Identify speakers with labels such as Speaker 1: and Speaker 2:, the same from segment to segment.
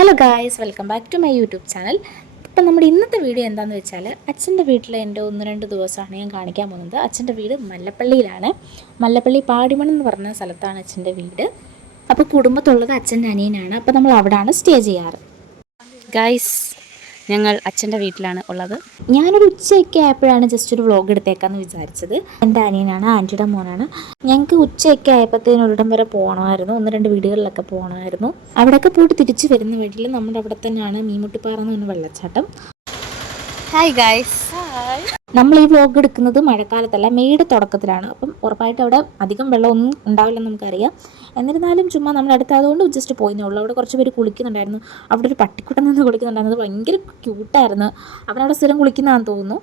Speaker 1: Hello guys welcome back to my YouTube channel ഇപ്പം നമ്മുടെ ഇന്നത്തെ വീഡിയോ എന്താണെന്ന് വെച്ചാൽ അച്ഛന്റെ വീട്ടിൽ എന്റെ ഒന്ന് രണ്ട് ദിവസമാണ് ഞാൻ കാണിക്കാൻ പോകുന്നത്. അച്ഛന്റെ വീട് മല്ലപ്പള്ളിയിലാണ്. മല്ലപ്പള്ളി പാടിമൺ എന്ന് പറഞ്ഞ സ്ഥലത്താണ് അച്ഛന്റെ വീട്. അപ്പോൾ കുടുംബത്തുള്ളത് അച്ഛന്റെ അനിയനാണ്. അപ്പോൾ നമ്മൾ അവിടെയാണ് സ്റ്റേ ചെയ്യാറ്.
Speaker 2: ഗൈസ് ഞങ്ങൾ അച്ഛന്റെ വീട്ടിലാണ് ഉള്ളത്.
Speaker 1: ഞാനൊരു ഉച്ചയൊക്കെ ആയപ്പോഴാണ് ജസ്റ്റ് ഒരു വ്ളോഗ് എടുത്തേക്കാന്ന് വിചാരിച്ചത്. എന്റെ അനിയനാണ് ആന്റിയുടെ മോനാണ്. ഞങ്ങൾക്ക് ഉച്ചയൊക്കെ ആയപ്പോഴത്തേനും ഒരിടം വരെ പോകണമായിരുന്നു ഒന്ന് രണ്ട് വീടുകളിലൊക്കെ പോകണമായിരുന്നു അവിടെയൊക്കെ പോയിട്ട് തിരിച്ചു വരുന്ന വീട്ടിൽ നമ്മുടെ അവിടെ തന്നെയാണ് മീൻമുട്ടിപ്പാറ എന്ന് പറഞ്ഞ വെള്ളച്ചാട്ടം.
Speaker 2: ഹായ് ഗൈസ്
Speaker 1: നമ്മൾ ഈ വ്ലോഗ് എടുക്കുന്നത് മഴക്കാലത്തല്ല മെയ്യുടെ തുടക്കത്തിലാണ്. അപ്പം ഉറപ്പായിട്ട് അവിടെ അധികം വെള്ളമൊന്നും ഉണ്ടാവില്ലെന്ന് നമുക്കറിയാം. എന്നിരുന്നാലും ചുമ്മാ നമ്മൾ അടുത്തായതുകൊണ്ട് ജസ്റ്റ് പോയിന്നേ ഉള്ളൂ. അവിടെ കുറച്ച് പേര് കുളിക്കുന്നുണ്ടായിരുന്നു. അവിടെ ഒരു പട്ടിക്കുട്ടൻ നിന്ന് കുളിക്കുന്നുണ്ടായിരുന്നു. ഭയങ്കര ക്യൂട്ടായിരുന്നു അവനവിടെ സ്ഥിരം കുളിക്കുന്നതാണെന്ന് തോന്നുന്നു.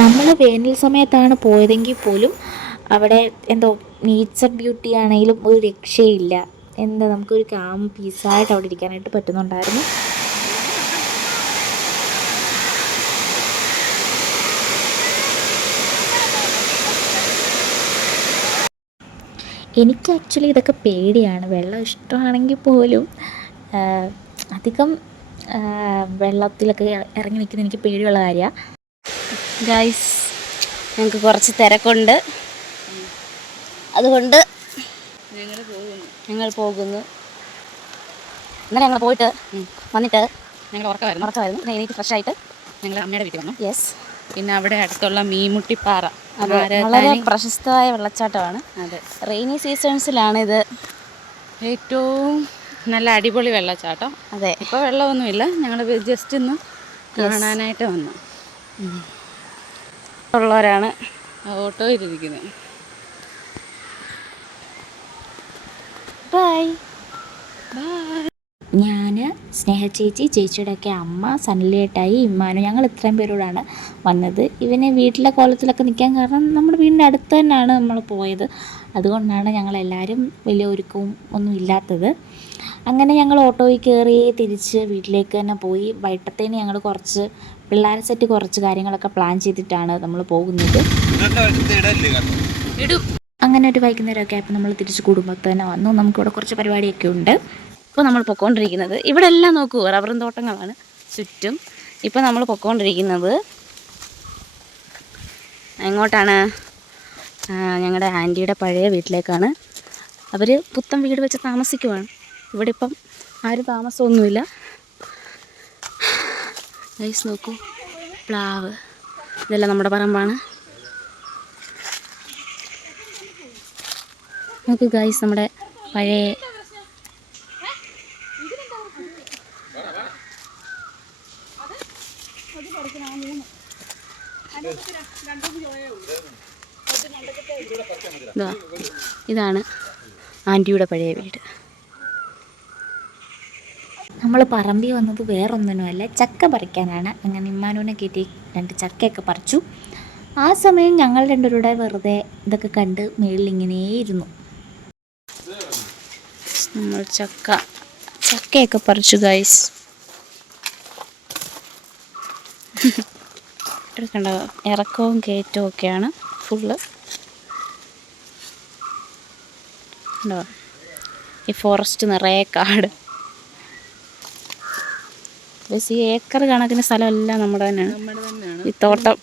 Speaker 1: നമ്മൾ വേനൽ സമയത്താണ് പോയതെങ്കിൽ പോലും അവിടെ എന്തോ നേച്ചർ ബ്യൂട്ടി ആണെങ്കിലും ഒരു രക്ഷയില്ല. എന്താ നമുക്കൊരു കാം പീസായിട്ട് അവിടെ ഇരിക്കാനായിട്ട് പറ്റുന്നുണ്ടായിരുന്നു. എനിക്ക് ആക്ച്വലി ഇതൊക്കെ പേടിയാണ്. വെള്ളം ഇഷ്ടമാണെങ്കിൽ പോലും അധികം വെള്ളത്തിലൊക്കെ ഇറങ്ങി നിൽക്കുന്ന എനിക്ക് പേടിയുള്ള കാര്യമാണ്.
Speaker 2: ഗൈസ് ഞങ്ങൾക്ക് കുറച്ച് തിരക്കുണ്ട്. അതുകൊണ്ട് ഞങ്ങൾ പോകുന്നു.
Speaker 1: ഇന്നലെ ഞങ്ങൾ പോയിട്ട് വന്നിട്ട്
Speaker 2: ഞങ്ങൾ ഉറക്കമായിരുന്നു.
Speaker 1: ഉറക്കമായിരുന്നു. എനിക്ക് ഫ്രഷ് ആയിട്ട്
Speaker 2: ഞങ്ങൾ അമ്മയുടെ വീട്ടിൽ വന്നു.
Speaker 1: യെസ്
Speaker 2: പിന്നെ അവിടെ അടുത്തുള്ള ആരെ
Speaker 1: വളരെ പ്രശസ്തമായ വെള്ളച്ചാട്ടമാണ്.
Speaker 2: അതെ.
Speaker 1: റെയിനി സീസൺസിലാണ് ഇത്
Speaker 2: ഏറ്റവും നല്ല അടിപൊളി വെള്ളച്ചാട്ടം.
Speaker 1: അതെ.
Speaker 2: ഇപ്പോൾ വെള്ളമൊന്നുമില്ല. ഞങ്ങൾ ജസ്റ്റ് ഒന്ന് കാണാനായിട്ട് വന്നു. ഉള്ളവരാണ്. ഓട്ടോയിലിരിക്കുന്നത്
Speaker 1: ബൈ. ബൈ. ഞാൻ സ്നേഹ ചേച്ചി ചേച്ചിയുടെ ഒക്കെ അമ്മ സനലിയേട്ടായി ഇമ്മാനും ഞങ്ങൾ ഇത്രയും പേരോടാണ് വന്നത്. ഇവനെ വീട്ടിലെ കോലത്തിലൊക്കെ നിൽക്കാൻ കാരണം നമ്മുടെ വീടിന്റെ അടുത്ത് തന്നെയാണ് നമ്മൾ പോയത്. അതുകൊണ്ടാണ് ഞങ്ങളെല്ലാവരും വലിയ ഒരുക്കവും ഒന്നും ഇല്ലാത്തത്. അങ്ങനെ ഞങ്ങൾ ഓട്ടോയിൽ കയറി തിരിച്ച് വീട്ടിലേക്ക് തന്നെ പോയി. വൈകിട്ടത്തേന് ഞങ്ങൾ കുറച്ച് പിള്ളേരെ സെറ്റ് കുറച്ച് കാര്യങ്ങളൊക്കെ പ്ലാൻ ചെയ്തിട്ടാണ് നമ്മൾ പോകുന്നത്.
Speaker 2: ഇടും.
Speaker 1: അങ്ങനെ ഒരു വൈകുന്നേരമൊക്കെ ആയപ്പോൾ നമ്മൾ തിരിച്ച് കുടുംബത്തിൽ തന്നെ വന്നു. നമുക്കിവിടെ കുറച്ച് പരിപാടിയൊക്കെ ഉണ്ട്.
Speaker 2: ഇപ്പോൾ നമ്മൾ പൊക്കോണ്ടിരിക്കുന്നത്. ഇവിടെ എല്ലാം നോക്കൂ റബ്ബറും തോട്ടങ്ങളാണ് ചുറ്റും. ഇപ്പോൾ നമ്മൾ പൊക്കോണ്ടിരിക്കുന്നത് എങ്ങോട്ടാണ്? ഞങ്ങളുടെ ആന്റിയുടെ പഴയ വീട്ടിലേക്കാണ്. അവർ പുത്തൻ വീട് വെച്ച് താമസിക്കുവാണ്. ഇവിടെ ഇപ്പം ആരും താമസമൊന്നുമില്ല. ഗൈസ് നോക്കൂ. പ്ലാവ്. ഇതെല്ലാം നമ്മുടെ പറമ്പാണ്. നോക്കൂ ഗൈസ് നമ്മുടെ പഴയ ഇതാ. ഇതാണ് ആന്റിയുടെ പഴയ വീട്.
Speaker 1: നമ്മൾ പറമ്പി വന്നത് വേറൊന്നിനുമല്ല ചക്ക പറിക്കാനാണ്. അങ്ങനെ ഇമ്മാനൂനെ കയറ്റി രണ്ട് ചക്കയൊക്കെ പറിച്ചു. ആ സമയം ഞങ്ങൾ രണ്ടുപേരുടെ വെറുതെ ഇതൊക്കെ കണ്ട് മേളിൽ ഇങ്ങനെ ഇരുന്നു.
Speaker 2: നമ്മൾ ചക്ക ചക്കയൊക്കെ പറിച്ചു ഗൈസ് ഇറക്കവും കയറ്റവും ഒക്കെയാണ് ഫുള്ള് ഈ ഫോറസ്റ്റ് നിറയെ കാട്. ബസ് ഈ ഏക്കർ കണക്കിന് സ്ഥലമെല്ലാം എല്ലാം തന്നെയാണ്.
Speaker 3: നമ്മുടെ തന്നെയാണ്.
Speaker 2: ഈ തോട്ടം.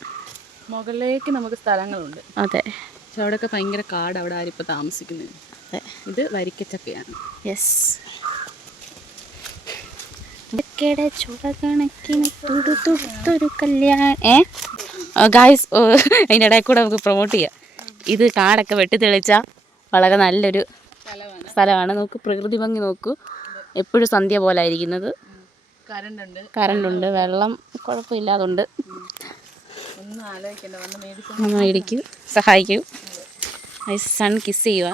Speaker 3: മുകളിലേക്ക് നമുക്ക് സ്ഥലങ്ങളുണ്ട്.
Speaker 2: അതെ.
Speaker 3: പക്ഷെ അവിടെയൊക്കെ ഭയങ്കര കാട് അവിടെ ആരും ഇപ്പോൾ താമസിക്കുന്നത്
Speaker 2: അതെ.
Speaker 3: ഇത് വരിക്കച്ചക്കയാണ്
Speaker 2: യെസ് ചക്കയുടെ ചുട കണക്കിന് തുടു തുടുത്തൊരു കല്യാണം ഏ? ഗായ്സ് അതിന്റെ ഇടയിൽ കൂടെ നമുക്ക് പ്രൊമോട്ട് ചെയ്യാം. ഇത് കാടൊക്കെ വെട്ടി തെളിച്ച വളരെ നല്ലൊരു സ്ഥലമാണ്. നോക്ക് പ്രകൃതി ഭംഗി നോക്കൂ. എപ്പോഴും സന്ധ്യ പോലെ ആയിരിക്കുന്നത്.
Speaker 3: കറണ്ട് ഉണ്ട്
Speaker 2: കറണ്ടുണ്ട് വെള്ളം കുഴപ്പമില്ലാതുണ്ട്.
Speaker 3: ഒന്ന്
Speaker 2: മേടിക്കൂ സഹായിക്കൂ. സൺ കിസ് ചെയ്യുക.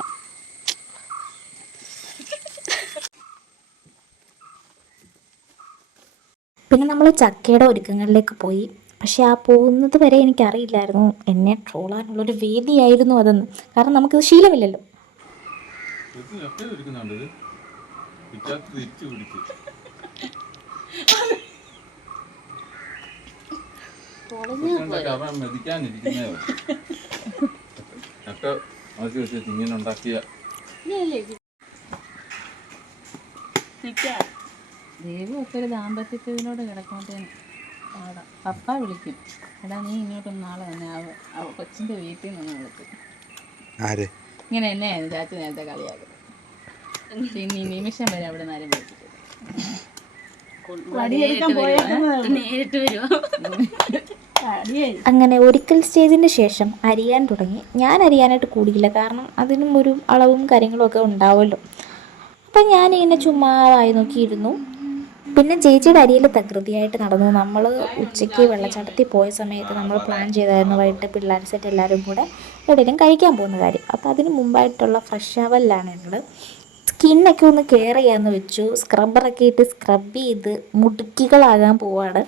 Speaker 1: പിന്നെ നമ്മൾ ചക്കയുടെ ഒരുക്കങ്ങളിലേക്ക് പോയി. പക്ഷെ ആ പോകുന്നത് വരെ എനിക്കറിയില്ലായിരുന്നു. എന്നെ ട്രോളാനുള്ളൊരു വേദിയായിരുന്നു അതെന്ന്. കാരണം നമുക്കിത് ശീലമില്ലല്ലോ.
Speaker 3: ദാമ്പത്യത്തിനോട് കിടക്കുമ്പോഴത്തേന് പപ്പ വിളിക്കും. എടാ നീ ഇങ്ങോട്ടൊന്നും നാളെ തന്നെ കൊച്ചിന്റെ വീട്ടിൽ നിന്ന് വിളിക്കും ഇങ്ങനെ എന്നെ ചാച്ചി നേരത്തെ കളിയാക്കുന്നത്. നിമിഷം വരെ അവിടെ നിന്ന് ആരും വിളിച്ചിട്ടില്ല.
Speaker 2: നേരിട്ട് വരുമോ
Speaker 1: അങ്ങനെ ഒരിക്കൽ സ്റ്റേജിന് ശേഷം അരിയാൻ തുടങ്ങി. ഞാൻ അരിയാനായിട്ട് കൂടിയില്ല. കാരണം അതിനും ഒരു അളവും കാര്യങ്ങളും ഒക്കെ ഉണ്ടാവുമല്ലോ. അപ്പം ഞാനിങ്ങനെ ചുമ്മാ വായി നോക്കിയിരുന്നു. പിന്നെ ചേച്ചിയുടെ അരിയിൽ തകൃതിയായിട്ട് നടന്നു. നമ്മൾ ഉച്ചയ്ക്ക് വെള്ളച്ചാട്ടത്തിൽ പോയ സമയത്ത് നമ്മൾ പ്ലാൻ ചെയ്തായിരുന്നു വൈകിട്ട് പിള്ളേർ സെറ്റ് എല്ലാവരും കൂടെ എവിടെയെങ്കിലും കഴിക്കാൻ പോകുന്ന കാര്യം. അപ്പോൾ അതിന് മുമ്പായിട്ടുള്ള ഫ്രഷ് അവലിലാണ് ഞങ്ങൾ സ്കിന്നൊക്കെ ഒന്ന് കെയർ ചെയ്യാമെന്ന് വെച്ചു. സ്ക്രബ്ബറൊക്കെ ഇട്ട് സ്ക്രബ് ചെയ്ത് മുടുക്കികളാകാൻ പോവാണ്.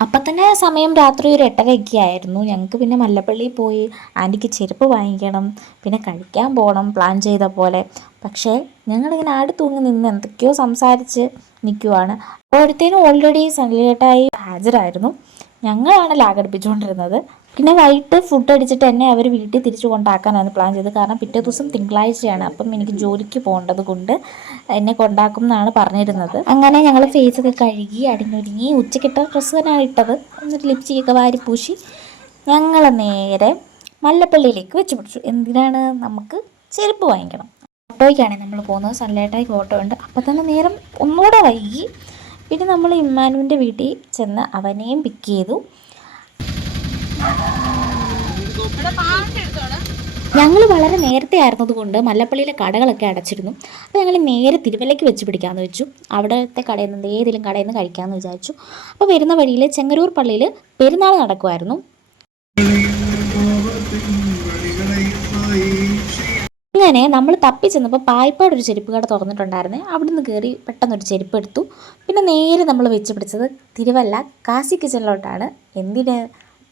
Speaker 1: അപ്പം തന്നെ സമയം രാത്രി ഒരു എട്ടരയൊക്കെ ആയിരുന്നു. ഞങ്ങൾക്ക് പിന്നെ മല്ലപ്പള്ളിയിൽ പോയി ആന്റിക്ക് ചെരുപ്പ് വാങ്ങിക്കണം പിന്നെ കഴിക്കാൻ പോകണം പ്ലാൻ ചെയ്ത പോലെ. പക്ഷേ ഞങ്ങളിങ്ങനെ ആടി തൂങ്ങി നിന്ന് എന്തൊക്കെയോ സംസാരിച്ച് നിൽക്കുവാണ് അപ്പോഴത്തേനും ഓൾറെഡി സൺലേട്ടായി ഹാജരായിരുന്നു. ഞങ്ങളാണ് ലാഗടിപ്പിച്ചുകൊണ്ടിരുന്നത് പിന്നെ വൈകിട്ട് ഫുഡ് അടിച്ചിട്ട് എന്നെ അവർ വീട്ടിൽ തിരിച്ചു കൊണ്ടാക്കാനാണ് പ്ലാൻ ചെയ്തത്. കാരണം പിറ്റേ ദിവസം തിങ്കളാഴ്ചയാണ്. അപ്പം എനിക്ക് ജോലിക്ക് പോകേണ്ടത് കൊണ്ട് എന്നെ കൊണ്ടാക്കും എന്നാണ് പറഞ്ഞിരുന്നത്. അങ്ങനെ ഞങ്ങൾ ഫേസ് ഒക്കെ കഴുകി അടിഞ്ഞൊരുങ്ങി ഉച്ചക്കിട്ട ഡ്രസ്സ് തന്നെയാണ് ഇട്ടത്. എന്നിട്ട് ലിപ്സ്റ്റിക്കൊക്കെ വാരി പൂശി ഞങ്ങൾ നേരെ മല്ലപ്പള്ളിയിലേക്ക് വെച്ച് പിടിച്ചു. എന്തിനാണ് നമുക്ക് ചെരുപ്പ് വാങ്ങിക്കണം? ഓട്ടോയ്ക്കാണ് നമ്മൾ പോകുന്നത്. സൺലൈറ്റായി ഓട്ടോ ഉണ്ട്. അപ്പം തന്നെ നേരം ഒന്നുകൂടെ വൈകി. പിന്നെ നമ്മൾ ഇമ്മാനുവിന്റെ വീട്ടിൽ ചെന്ന് അവനെയും പിക്ക് ചെയ്തു. ഞങ്ങൾ വളരെ നേരത്തെ ആയിരുന്നതുകൊണ്ട് മല്ലപ്പള്ളിയിലെ കടകളൊക്കെ അടച്ചിരുന്നു. അപ്പോൾ ഞങ്ങൾ നേരെ തിരുവല്ലയ്ക്ക് വെച്ച് പിടിക്കാമെന്ന് വെച്ചു. അവിടുത്തെ കടയിൽ നിന്ന് ഏതെങ്കിലും കടയിൽ നിന്ന് കഴിക്കാമെന്ന് വിചാരിച്ചു. അപ്പോൾ വരുന്ന വഴിയിൽ ചെങ്ങരൂർ പള്ളിയിൽ പെരുന്നാൾ നടക്കുമായിരുന്നു. അങ്ങനെ നമ്മൾ തപ്പി ചെന്നപ്പോൾ പായ്പാട് ഒരു ചെരുപ്പ് കട തുറന്നിട്ടുണ്ടായിരുന്നേ. അവിടുന്ന് കയറി പെട്ടെന്നൊരു ചെരുപ്പ് എടുത്തു. പിന്നെ നേരെ നമ്മൾ വെച്ച് പിടിച്ചത് തിരുവല്ല കാശി കിച്ചണിലോട്ടാണ് എന്തിന്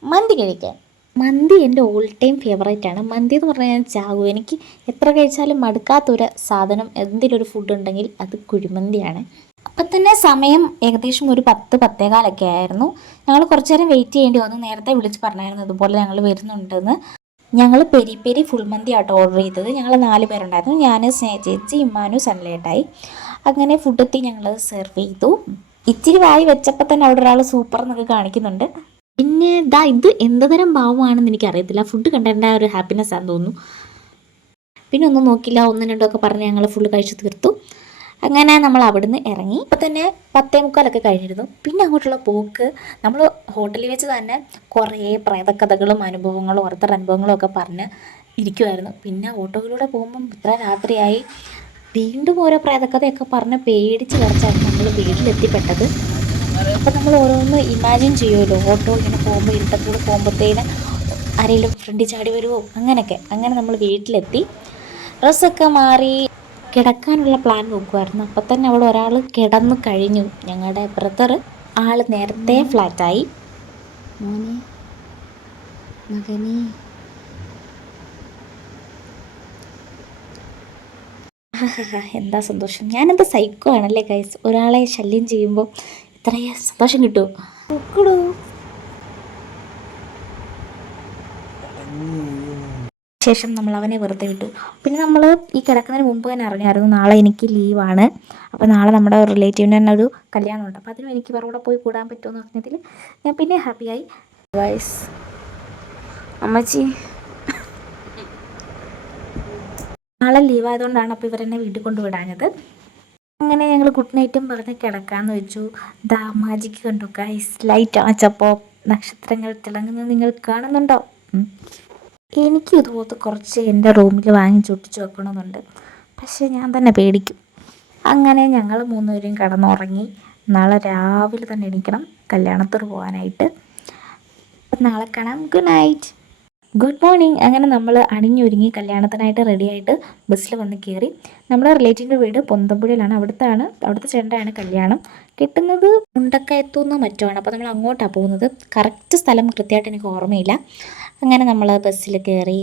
Speaker 1: മന്തി കഴിക്കാൻ. മന്തി എന്റെ ഓൾ ടൈം ഫേവറേറ്റ് ആണ്. മന്തി എന്ന് പറഞ്ഞാൽ ഞാൻ ചാകും. എനിക്ക് എത്ര കഴിച്ചാലും മടുക്കാത്തൊരു സാധനം എന്തെങ്കിലും ഒരു ഫുഡ് ഉണ്ടെങ്കിൽ അത് കുഴിമന്തിയാണ്. അപ്പം തന്നെ സമയം ഏകദേശം ഒരു പത്ത് പത്തേകാലൊക്കെ ആയിരുന്നു. ഞങ്ങൾ കുറച്ച് നേരം വെയിറ്റ് ചെയ്യേണ്ടി വന്നു. നേരത്തെ വിളിച്ച് പറഞ്ഞായിരുന്നു ഇതുപോലെ ഞങ്ങൾ വരുന്നുണ്ടെന്ന്. ഞങ്ങൾ പെരി പെരി ഫുൾ മന്തി ആട്ടോ ഓർഡർ ചെയ്തത്. ഞങ്ങൾ നാല് പേരുണ്ടായിരുന്നു. ഞാൻ സ്നേഹ ചേച്ചി ഇമ്മാനു സൺലേട്ടായി അങ്ങനെ ഫുഡ് എത്തി ഞങ്ങൾ സെർവ് ചെയ്തു. ഇച്ചിരി വായി വെച്ചപ്പോൾ തന്നെ അവിടെ ഒരാൾ സൂപ്പർ എന്നൊക്കെ കാണിക്കുന്നുണ്ട്. പിന്നെ ദാ ഇത് എന്ത് തരം ഭാവമാണെന്ന് എനിക്കറിയത്തില്ല. ഫുഡ് കണ്ടതിന്റെ ആ ഒരു ഹാപ്പിനെസ് ആണെന്ന് തോന്നുന്നു. പിന്നെ ഒന്നും നോക്കില്ല. ഒന്നും രണ്ടും ഒക്കെ പറഞ്ഞ് ഞങ്ങൾ ഫുള്ള് കഴിച്ചു തീർത്തു. അങ്ങനെ നമ്മൾ അവിടുന്ന് ഇറങ്ങി. അപ്പം തന്നെ പത്തേ മുക്കാലൊക്കെ കഴിഞ്ഞിരുന്നു. പിന്നെ അങ്ങോട്ടുള്ള പോക്ക് നമ്മൾ ഹോട്ടലിൽ വെച്ച് തന്നെ കുറേ പ്രേതകഥകളും അനുഭവങ്ങളും ഓർത്തർ അനുഭവങ്ങളും ഒക്കെ പറഞ്ഞ് ഇരിക്കുമായിരുന്നു പിന്നെ ഓട്ടോയിലൂടെ പോകുമ്പം ഇത്ര രാത്രിയായി. വീണ്ടും ഓരോ പ്രേതകഥയൊക്കെ പറഞ്ഞ് പേടിച്ച് വരച്ചായിരുന്നു നമ്മൾ വീട്ടിലെത്തിപ്പെട്ടത്. അപ്പം നമ്മൾ ഓരോന്ന് ഇമാജിൻ ചെയ്യുമല്ലോ. ഓട്ടോ ഇങ്ങനെ പോകുമ്പോൾ ഇരുട്ടത്തോട് പോകുമ്പോഴത്തേന് ആരെങ്കിലും ഫ്രണ്ടിൽ ചാടി വരുമോ അങ്ങനെയൊക്കെ. അങ്ങനെ നമ്മൾ വീട്ടിലെത്തി. ഡ്രസ്സൊക്കെ മാറി കിടക്കാനുള്ള പ്ലാൻ നോക്കുമായിരുന്നു അപ്പം തന്നെ അവൾ ഒരാൾ കിടന്നു കഴിഞ്ഞു. ഞങ്ങളുടെ ബ്രദർ ആൾ നേരത്തെ ഫ്ലാറ്റായി
Speaker 2: മോനെ
Speaker 1: എന്താ സന്തോഷം. ഞാനെന്താ സൈക്കോ ആണല്ലേ ഗൈസ് ഒരാളെ ശല്യം ചെയ്യുമ്പോൾ ഇത്രയും സന്തോഷം കിട്ടൂ. നോക്കടൂ. ശേഷം നമ്മൾ അവനെ വെറുതെ വിട്ടു. പിന്നെ നമ്മൾ ഈ കിടക്കുന്നതിന് മുമ്പ് തന്നെ അറിഞ്ഞായിരുന്നു നാളെ എനിക്ക് ലീവാണ് അപ്പോൾ നാളെ നമ്മുടെ റിലേറ്റീവിന്റെ തന്നെ ഒരു കല്യാണമുണ്ട് അപ്പോൾ അതിനും എനിക്ക് ഇവരുടെ പോയി കൂടാൻ പറ്റുമെന്ന് പറഞ്ഞതിൽ ഞാൻ പിന്നെ ഹാപ്പിയായി
Speaker 2: വയസ് അമ്മച്ചി.
Speaker 1: നാളെ ലീവായതുകൊണ്ടാണ് അപ്പോൾ ഇവരെന്നെ വീട്ടിൽ കൊണ്ടുവിടാഞ്ഞത്. അങ്ങനെ ഞങ്ങൾ ഗുഡ് നൈറ്റും പറഞ്ഞ് കിടക്കാമെന്ന് വെച്ചു. ദാ മാജിക്ക് കണ്ടു ഗൈസ് ലൈറ്റ് അണച്ചപ്പോൾ നക്ഷത്രങ്ങൾ തിളങ്ങുന്നത് നിങ്ങൾ കാണുന്നുണ്ടോ? എനിക്ക് ഇതുപോലത്തെ കുറച്ച് എന്റെ റൂമിൽ വാങ്ങി ചുട്ടിച്ച് വെക്കണമെന്നുണ്ട്. പക്ഷേ ഞാൻ തന്നെ പേടിക്കും. അങ്ങനെ ഞങ്ങൾ മൂന്നുപേരും കിടന്നുറങ്ങി. നാളെ രാവിലെ തന്നെ എണീക്കണം. കല്യാണത്തിന് പോകാനായിട്ട് നാളെ കാണാം. ഗുഡ് നൈറ്റ് ഗുഡ് മോർണിംഗ് അങ്ങനെ നമ്മൾ അണിഞ്ഞൊരുങ്ങി കല്യാണത്തിനായിട്ട് റെഡിയായിട്ട് ബസ്സിൽ വന്ന് കയറി നമ്മുടെ റിലേറ്റീവിന്റെ വീട് പൊന്തമ്പുഴയിലാണ്. അവിടുത്താണ് അവിടുത്തെ ചേട്ടന്റെയാണ് കല്യാണം. കിട്ടുന്നത് മുണ്ടക്കയത്തുനിന്ന് മറ്റുമാണ്. അപ്പോൾ നമ്മൾ അങ്ങോട്ടാണ് പോകുന്നത്. കറക്റ്റ് സ്ഥലം കൃത്യമായിട്ട് എനിക്ക് ഓർമ്മയില്ല. അങ്ങനെ നമ്മൾ ബസ്സിൽ കയറി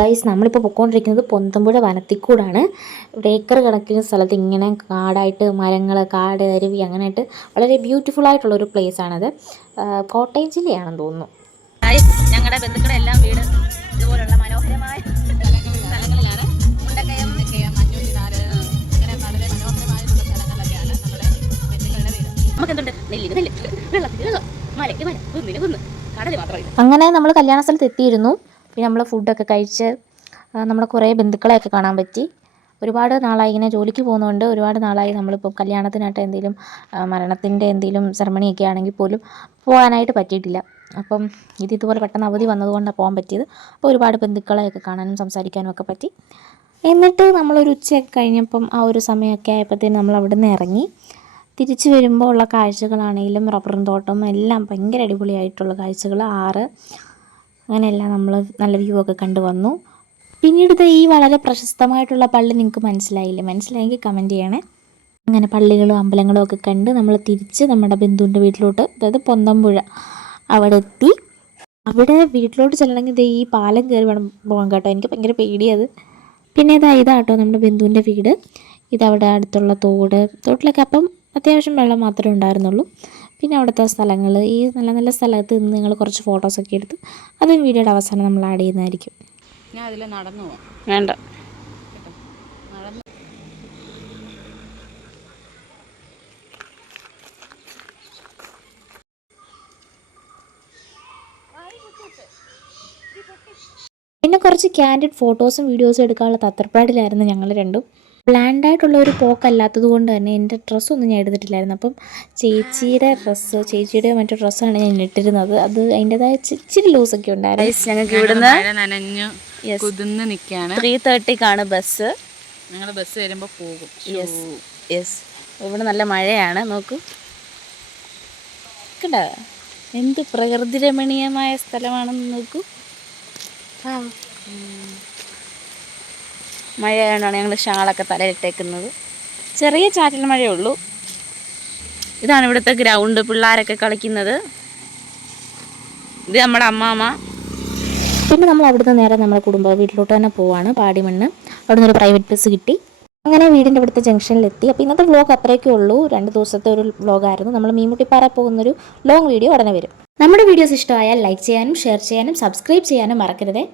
Speaker 1: ഗൈസ് നമ്മളിപ്പോൾ പൊയ്ക്കൊണ്ടിരിക്കുന്നത് പൊന്തമ്പുഴ വനത്തിക്കൂടാണ്. ഇവിടെ ഏക്കർ കണക്കിന് സ്ഥലത്ത് ഇങ്ങനെ കാടായിട്ട് മരങ്ങൾ കാട് അരുവി അങ്ങനെയായിട്ട് വളരെ ബ്യൂട്ടിഫുൾ ആയിട്ടുള്ള ഒരു പ്ലേസ് ആണത്. കോട്ടയം ജില്ലയാണെന്ന് തോന്നുന്നു.
Speaker 2: ഞങ്ങളുടെ ബന്ധുക്കളുടെ എല്ലാം വീട് ഇതുപോലുള്ള മനോഹരമായ സ്ഥലങ്ങളിലാണ്. മുണ്ടക്കയം നമുക്ക് എന്തുണ്ട് നെല്ലിന് നെല്ല് വെള്ളത്തിന് വെള്ളം മലയ്ക്ക് മല കുന്നിന് കുന്ന് കടൽ മാത്രമില്ല
Speaker 1: അങ്ങനെ നമ്മൾ കല്യാണ സ്ഥലത്ത് എത്തിയിരുന്നു. പിന്നെ നമ്മൾ ഫുഡൊക്കെ കഴിച്ച് നമ്മളെ കുറേ ബന്ധുക്കളെയൊക്കെ കാണാൻ പറ്റി. ഒരുപാട് നാളായി ഇങ്ങനെ ജോലിക്ക് പോകുന്നതുകൊണ്ട് ഒരുപാട് നാളായി നമ്മളിപ്പോൾ കല്യാണത്തിനായിട്ട് എന്തെങ്കിലും മരണത്തിന്റെ എന്തെങ്കിലും സെറമണിയൊക്കെ ആണെങ്കിൽ പോലും പോകാനായിട്ട് പറ്റിയിട്ടില്ല. അപ്പം ഇത് ഇതുപോലെ പെട്ടെന്ന് അവധി വന്നതുകൊണ്ടാണ് പോകാൻ പറ്റിയത്. അപ്പോൾ ഒരുപാട് ബന്ധുക്കളെയൊക്കെ കാണാനും സംസാരിക്കാനും ഒക്കെ പറ്റി. എന്നിട്ട് നമ്മളൊരു ഉച്ചയൊക്കെ കഴിഞ്ഞപ്പം ആ ഒരു സമയമൊക്കെ ആയപ്പോഴത്തേനും നമ്മൾ അവിടെ നിന്ന് ഇറങ്ങി. തിരിച്ചു വരുമ്പോൾ ഉള്ള കാഴ്ചകളാണെങ്കിലും റബ്ബറും തോട്ടം എല്ലാം ഭയങ്കര അടിപൊളിയായിട്ടുള്ള കാഴ്ചകൾ ആറ് അങ്ങനെയെല്ലാം നമ്മൾ നല്ല വ്യൂ ഒക്കെ കണ്ടു വന്നു. പിന്നീട് ഈ വളരെ പ്രശസ്തമായിട്ടുള്ള പള്ളി നിങ്ങൾക്ക് മനസ്സിലായില്ലേ? മനസ്സിലായെങ്കിൽ കമന്റ് ചെയ്യണേ. അങ്ങനെ പള്ളികളും അമ്പലങ്ങളും ഒക്കെ കണ്ട് നമ്മൾ തിരിച്ച് നമ്മുടെ ബന്ധുവിന്റെ വീട്ടിലോട്ട് അതായത് പൊന്തമ്പുഴ അവിടെ എത്തി അവിടെ വീട്ടിലോട്ട് ചെല്ലണമെങ്കിൽ ദേ ഈ പാലം കയറി വേണം പോകാൻ കേട്ടോ. എനിക്ക് ഭയങ്കര പേടിയത്. പിന്നെ ഇതാ ഇതാട്ടോ നമ്മുടെ ബന്ധുവിന്റെ വീട്. ഇതവിടെ അടുത്തുള്ള തോട്. തോട്ടിലൊക്കെ അപ്പം അത്യാവശ്യം വെള്ളം മാത്രമേ ഉണ്ടായിരുന്നുള്ളൂ. പിന്നെ അവിടുത്തെ സ്ഥലങ്ങൾ ഈ നല്ല നല്ല സ്ഥലത്ത് നിന്ന് നിങ്ങൾ കുറച്ച് ഫോട്ടോസൊക്കെ എടുത്ത് അതും വീഡിയോയുടെ അവസാനം നമ്മൾ ആഡ് ചെയ്യുന്നതായിരിക്കും.
Speaker 3: ഞാൻ അതിൽ നടന്നു പോകാം
Speaker 2: വേണ്ട.
Speaker 3: നടന്ന്
Speaker 1: പിന്നെ കുറച്ച് ക്യാൻഡിഡ് ഫോട്ടോസും വീഡിയോസും എടുക്കാനുള്ള തത്രപ്പാടിലായിരുന്നു ഞങ്ങൾ രണ്ടും. പ്ലാൻഡ് ആയിട്ടുള്ള ഒരു പോക്കല്ലാത്തത് കൊണ്ട് തന്നെ എന്റെ ഡ്രസ്സൊന്നും ഞാൻ എടുത്തിട്ടില്ലായിരുന്നു. അപ്പം ചേച്ചിയുടെ ഡ്രസ്സ് ചേച്ചിയുടെ മറ്റു ഡ്രസ്സാണ് ഞാൻ ഇട്ടിരുന്നത്. അത് അതിന്റെതായ ഇച്ചിരി ലൂസൊക്കെ ഉണ്ടായിരുന്നു.
Speaker 2: ഞങ്ങൾക്ക് ഇവിടുന്ന്
Speaker 3: നനഞ്ഞു നിൽക്കുകയാണ്.
Speaker 2: ത്രീ തേർട്ടിക്കാണ് ബസ്
Speaker 3: ഞങ്ങൾ ബസ് വരുമ്പോൾ പോകും.
Speaker 2: യെസ് യെസ് ഇവിടെ നല്ല മഴയാണ്. നോക്കൂ. കണ്ട? എന്ത് പ്രകൃതിരമണീയമായ സ്ഥലമാണെന്ന് നോക്കൂ. ആ. മഴയായതുകൊണ്ടാണ് ഞങ്ങൾ ഷാളൊക്കെ തലയിട്ടേക്കുന്നത് ചെറിയ ചാറ്റൽ മഴയേ ഉള്ളൂ ഇതാണ് ഇവിടുത്തെ ഗ്രൗണ്ട്. പിള്ളേരൊക്കെ കളിക്കുന്നത്. ഇത് നമ്മുടെ അമ്മാമ്മ
Speaker 1: പിന്നെ നമ്മൾ അവിടുന്ന് നേരെ നമ്മുടെ കുടുംബ വീട്ടിലോട്ട് തന്നെ പോവാണ്. പാടിമണ്ണ്. അവിടുന്ന് ഒരു പ്രൈവറ്റ് ബസ് കിട്ടി. അങ്ങനെ വീടിന്റെ ഇവിടുത്തെ ജംഗ്ഷനിലെത്തി അപ്പോൾ ഇന്നത്തെ വ്ളോഗ് അത്രയൊക്കെ ഉള്ളൂ. രണ്ട് ദിവസത്തെ ഒരു വ്ളോഗായിരുന്നു നമ്മൾ മീൻമുട്ടിപ്പാറ പോകുന്നൊരു ലോങ് വീഡിയോ ഉടനെ വരും. നമ്മുടെ വീഡിയോസ് ഇഷ്ടമായാൽ ലൈക്ക് ചെയ്യാനും ഷെയർ ചെയ്യാനും സബ്സ്ക്രൈബ് ചെയ്യാനും മറക്കരുതേ.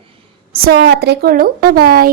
Speaker 1: സോ അത്രയൊക്കെ ഉള്ളൂ. ബൈ